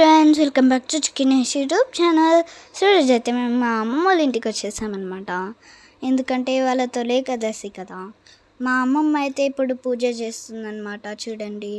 Friends, welcome back to చికెనేష్ YouTube channel. So రోజైతే మేము మా అమ్మమ్మ వాళ్ళ ఇంటికి వచ్చేసామన్నమాట. ఎందుకంటే వాళ్ళ తొలి ఏకాదశి కదా. మా అమ్మమ్మ అయితే ఇప్పుడు పూజ చేస్తుందన్నమాట. చూడండి,